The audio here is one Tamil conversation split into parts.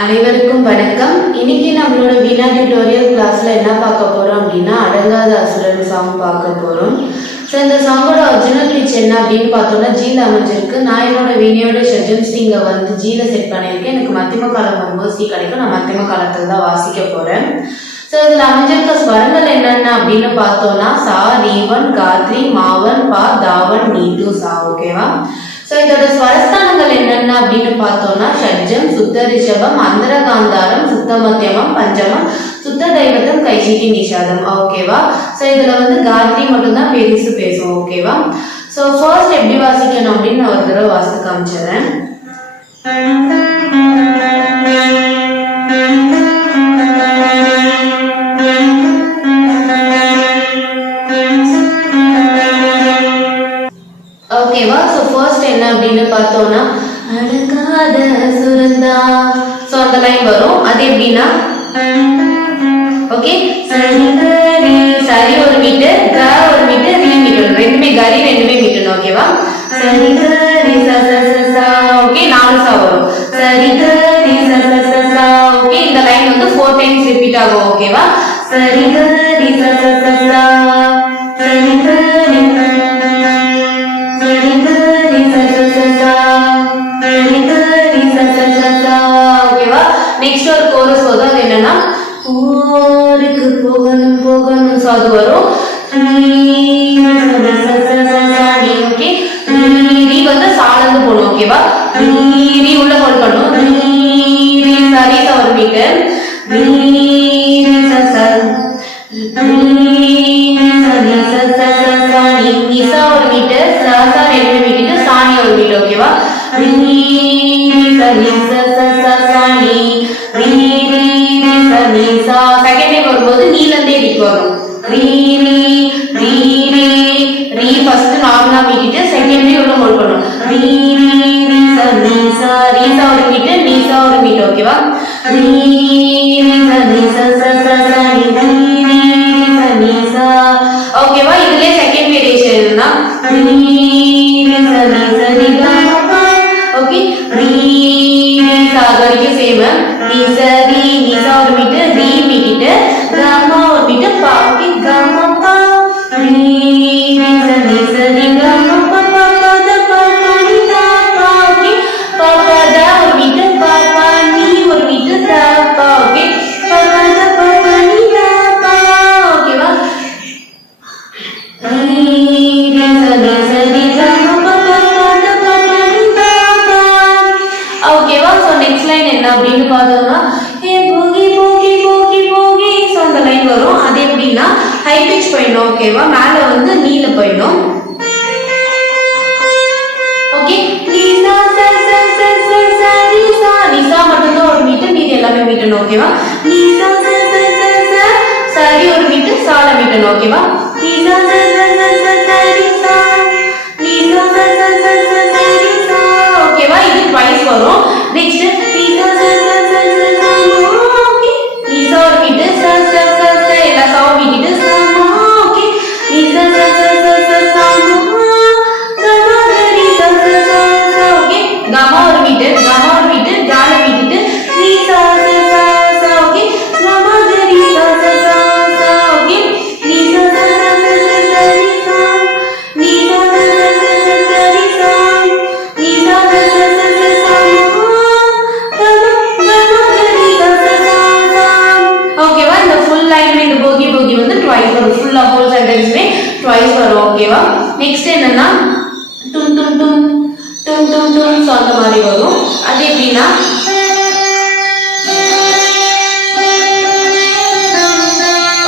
அனைவருக்கும் வணக்கம். இன்னைக்கு நம்மளோட வீணா டியூட்டோரியல் கிளாஸ்ல என்ன பார்க்க போறோம் அப்படின்னா அடங்காத அசுரன் சாங் பார்க்க போறோம். ஸோ இந்த சாங்கோட ஒரிஜினல் பிச் என்ன அப்படின்னு பார்த்தோம்னா ஜீல அமைஞ்சிருக்கு. நான் என்னோட வீணையோட ஷெட்யூல் ஸ்டிங்கை வந்து ஜீல செட் பண்ணியிருக்கேன். எனக்கு மத்தியம காலம் வரும்போது சி கிடைக்கும். நான் மத்தியம காலத்தில் தான் வாசிக்க போறேன். ஸோ இதில் அமைஞ்சிருக்க ஸ்வரங்கள் என்னென்ன அப்படின்னு பார்த்தோம்னா சா, ரீவன், காத்ரி, மாவன், பா, தாவன், நீட்டு, சா. ஓகேவா? ஸோ இதோட ஸ்வரஸ்தானங்கள் என்னென்ன அப்படின்னு பார்த்தோம்னா ஷட்ஜம், சுத்த ரிஷபம், அந்தர காந்தாரம், சுத்த மத்தியமம், பஞ்சமம், சுத்த தெய்வத்தம், கைசிட்டி, நிஷாதம். ஓகேவா? ஸோ இதில் வந்து காத்ரி மட்டும்தான் பெருசு பேசுவோம். ஓகேவா? ஸோ ஃபர்ஸ்ட் எப்படி வாசிக்கணும் அப்படின்னு நான் ஒரு தடவை வாசித்து காமிச்சிடுறேன். ஓகேவா? ஸோ ஃபர்ஸ்ட் என்ன அப்படின்னு பார்த்தோம்னா அடங்காத சுரந்தா. ஸோ அந்த லைன் வரும். அது எப்படின்னா ஓகே சரி சரி ஒரு மீட்டு, க ஒரு மீட்டு, ரீ மீட்டணும். ரெண்டுமே கரி ரெண்டுமே மீட்டணும். ஓகேவா? சரி சரி சா. ஓகே 4 சா வரும். சரி சரி சா. ஓகே இந்த லைன் வந்து 4 டைம்ஸ் ரிப்பீட் ஆகும். ஓகேவா? சரி சரி சா. சரி ஓகேவா? நெக்ஸ்ட் ஒரு கோரஸ் வரும். அது என்னன்னா ஊருக்கு போகணும் போகணும். ஸோ அது வரும். ஓகே ரீ வந்து சாலந்து போகணும். ஓகேவா? ரீ உள்ள ஹோல்ட் பண்ணும். சரி ஒரு மீட்டர் நிசா ஒரு மீட்டர், சாசா 2 மீட்டர், சாணி ஒரு மீட்டர். ஓகேவா? செகண்ட் டைம் வரும்போது நீலந்தே டிக் வரும். ரீ ஃபர்ஸ்ட் நார்மலா மீட்டிட்டு செகண்ட் டைம் உள்ள ஹோல்ட் பண்ணும். ரீசா ஒரு மீட்டர், நீசா ஒரு மீட்டர். ஓகேவா? ஓகேவா? இதுலயே செகண்ட் வேரியேஷன் என்னன்னா ஓகே ரீசா வரைக்கும் சேம். நீசா ஒரு மீட்டர், ரீ மீட்டிட்டு கமா ஒரு மீட்டர், பா. ஓகே கமா பா அப்படின்னு பார்த்தோம்னா அந்த லைன் வரும். அது எப்படின்னா ஹை பிச் போயிடணும். ஓகேவா? மேல வந்து நீல போயிடணும். ஓகே நிசா மட்டும்தான் ஒரு மீட்டர், மீதி எல்லாமே மீட்டணும். ஓகேவா? சரி ஒரு மீட்டர், சால மீட்டணும். ஓகேவா? ஓகேவா? இது ட்வைஸ் வரும். நெக்ஸ்ட் எல்லா சாவும் மீட்டிட்டு கமா ஒரு மீட்டர், கால மீட்டிட்டு ஃபுல்லா ஹோல் சென்டென்ஸ்மே ட்வைஸ் வரும். ஓகேவா? நெக்ஸ்ட் என்னன்னா டும் டும் டும் டும் டும் டும். ஸோ அந்த மாதிரி வரும். அது எப்படின்னா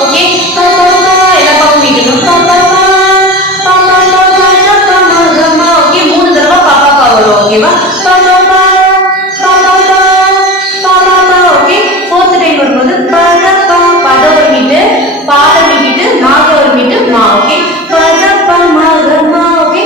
ஓகே எல்லா பக்கம் மீட்டணும். ஓகே 3 தடவை பாப்பா வரும். ஓகேவா? ஓகே 4th டைம் வரும்போது பத ஒரு மீட்டர், பாத மீட்டிட்டு மாக ஒரு மீட்டர், மா. ஓகே ஓகே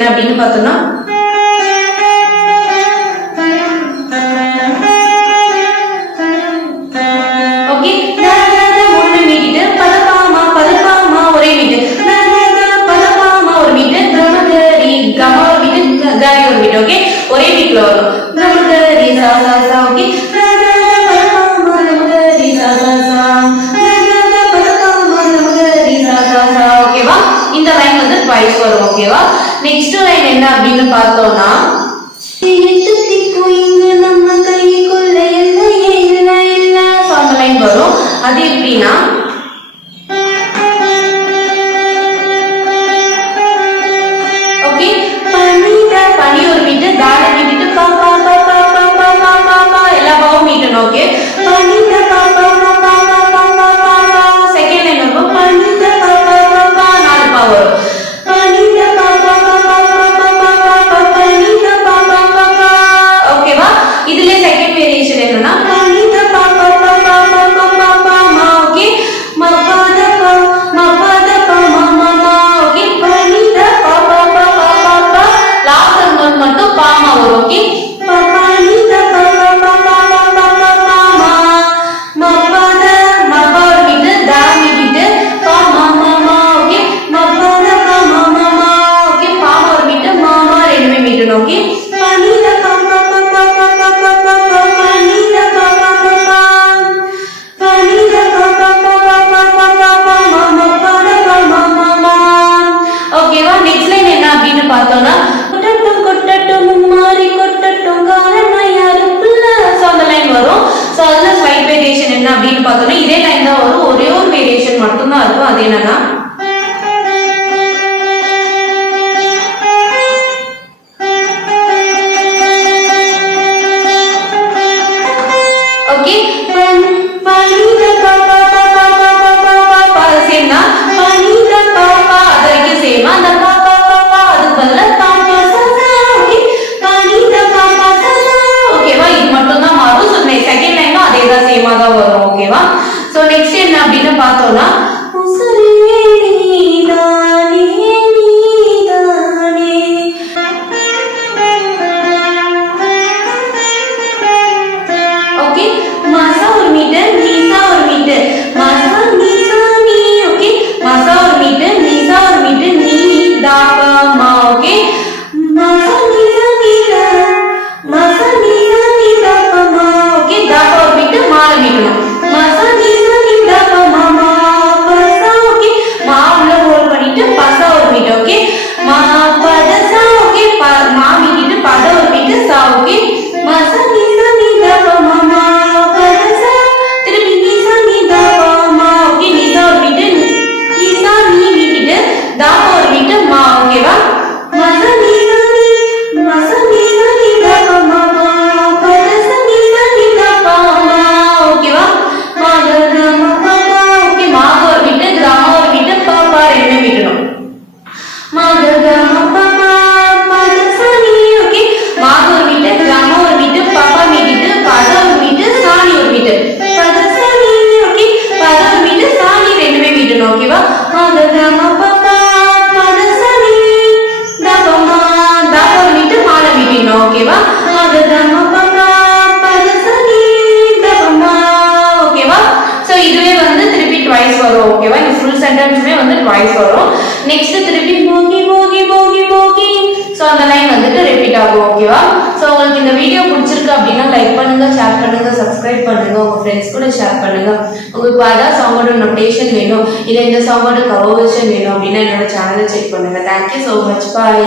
என்ன அப்படின்னு பார்த்தோம்னா ஓகே ஒண்ணு மீட்டிட்டு பதப்பாமா பதப்பாமா ஒரே மீட்டு பதப்பாமா ஒரு மீட்டு கமகரி கம ஒரு மீட்டு கரி ஒரு மீட்டு ஓகே ஒரே மீட்ல வரும் கமகரி சா சா சா ஓகே பதப்பாமா கமகரி சா சா சா பதப்பாமா கமகரி சா சா சா ஓகேவா இந்த லைன் வந்து ட்வைஸ் வரும் ஓகேவா நெக்ஸ்ட் லைன் என்ன அப்படின்னு பார்த்தோம்னா நம்ம கைக்குள்ள எல்லையே இல்ல இல்ல அந்த லைன் வரும் அது எப்படின்னா ஓகே பனி ஒரு மீட்டு தான மீட்டு பா பா பா பா பா பா பா பா பா எல்லா பாவும் மீட்டணும் ஓகே பனி பா பா பா பா பா பா பா பா பா செகண்ட் லைன் வரும் பனி பா பா பா பா நாலு பா வரும் பனி பா பா பா பா பா பா பா பா பனி பா பா பா பா ஓகேவா இதுல செகண்ட் வேரியேஷன் என்னன்னா பனி பா பா பா பா பா பா பா மா ஓகே மா பா த பா மா பா த பா மா மா மா ஓகே பனி பா பா பா பா பா பா லாஸ்ட் ஒன் மட்டும் பா மா வரும் ஓகே பா பனி பா பா பா பா பா பா பா பா மா மா பா த மா பா ஒரு மீட்டு தா மீட்டு பா மா மா மா ஓகே மா பா த பா மா மா மா ஓகே பா மா ஒரு மீட்டு மா மா ரெண்டுமே மீட்டணும் ஓகே பனி த பா பா பா பா பா பா பா பா பனி த பா பா பா பா பனி த பா பா பா பா பா பா பா பா மா மா பா த பா மா மா மா ஓகேவா நெக்ஸ்ட் லைன் என்ன அப்படின்னு பார்த்தோம்னா கொட்டட்டும் கொட்டட்டும் மாறி கொட்டட்டும் காரணமா யாரும் புள்ள சோ அந்த லைன் வரும் சோ அதுல ஸ்லைட் வேரியேஷன் என்ன அப்படின்னு பார்த்தோம்னா இதே லைன் தான் வரும் ஒரே ஒரு வேரியேஷன் மட்டும் தான் இருக்கும் அது என்னன்னா ஓகே பனி த பா பா பா பா பா பா பா பா பா சேம்னா பனி த பா பா அது வரைக்கும் சேமா அந்த பா பா பா பா அதுக்கு பதிலா பா பா சா சா ஓகே பனி த பா பா சா சா ஓகேவா இது மட்டும் தான் மாறும் சோ செகண்ட் லைனும் அதே தான் சேமா தான் வரும் ஓகேவா சோ நெக்ஸ்ட் என்ன அப்படின்னு பார்த்தோம்னா உசுரே நீதானே நீதானே ஓகே மாசா ஒரு மீட்டர் நீசா ஒரு மீட்டர் மாசா நீசா நீ ஓகே மாசா ஒரு மீட்டர் நீசா ஒரு மீட்டர் நீ தா பா மா ஓகே மாசா நீசா நீதா மாசா நீசா நீ தா பா மா ஓகே தா பா ஒரு மீட்டர் மால மீட்டணும் மாசா நீசா நீ தா பா மா மா பசா ஓகே மா உள்ள ஹோல்ட் பண்ணிட்டு பசா ஒரு மீட்டர் ஓகே மா பத சா ஓகே மா மீட்டிட்டு பத ஒரு மீட்டர் சா ஓகே மாசா நீசா நீ தா பா மா மா பத சா திருப்பி நீசா நீ தா பா மா ஓகே நீசா ஒரு மீட்டர் நீசா நீ மீட்டிட்டு தா பா ஒரு மீட்டர் மா ஓகேவா மாசா நீசா நீ மாசா நீசா நீ தா பா மா மா பத சா நீசா நீ தா பா மா ஓகேவா மா க க மா பா பா ஓகே மா ஒரு மீட்டர் கிராம ஒரு மீட்டர் பா பா ரெண்டுமே மீட்டணும் மா க க மா பா பா பத சா நீ ஓகே மா ஒரு மீட்டர் கிராம ஒரு மீட்டர் பாப்பா மீட்டிட்டு பத ஒரு மீட்டர் சாணி ஒரு மீட்டர் பத சா நீ ஓகே பத ஒரு மீட்டர் சாணி ரெண்டுமே மீட்டணும் ஓகேவா மா க க மா பா பா பத சா நீ தா பா மா தா ஒரு மீட்டர் மால மீட்டணும் ஓகேவா மா க க மா பா பா பத சா நீ தா பா மா ஓகேவா சோ இதுவே வந்து திருப்பி ட்வைஸ் வரும் ஓகேவா இந்த ஃபுல் சென்டென்ஸ்மே வந்து ட்வைஸ் வரும் நெக்ஸ்ட் திருப்பி போகி போகி போகி போகி சோ அந்த லைன் வந்துட்டு ரிப்பீட் ஆகும் ஓகேவா சோ உங்களுக்கு இந்த வீடியோ பிடிச்சிருக்கு அப்படின்னா லைக் பண்ணுங்க ஷேர் பண்ணுங்க சப்ஸ்கிரைப் பண்ணுங்க உங்க ஃப்ரெண்ட்ஸ் கூட ஷேர் பண்ணுங்க உங்களுக்கு அதான் சாங்கோட நோட்டேஷன் வேணும் இல்ல இந்த சாங்கோட கவர் வெர்ஷன் வேணும் அப்படின்னா என்னோட சேனலை செக் பண்ணுங்க தேங்க்யூ ஸோ மச் பாய்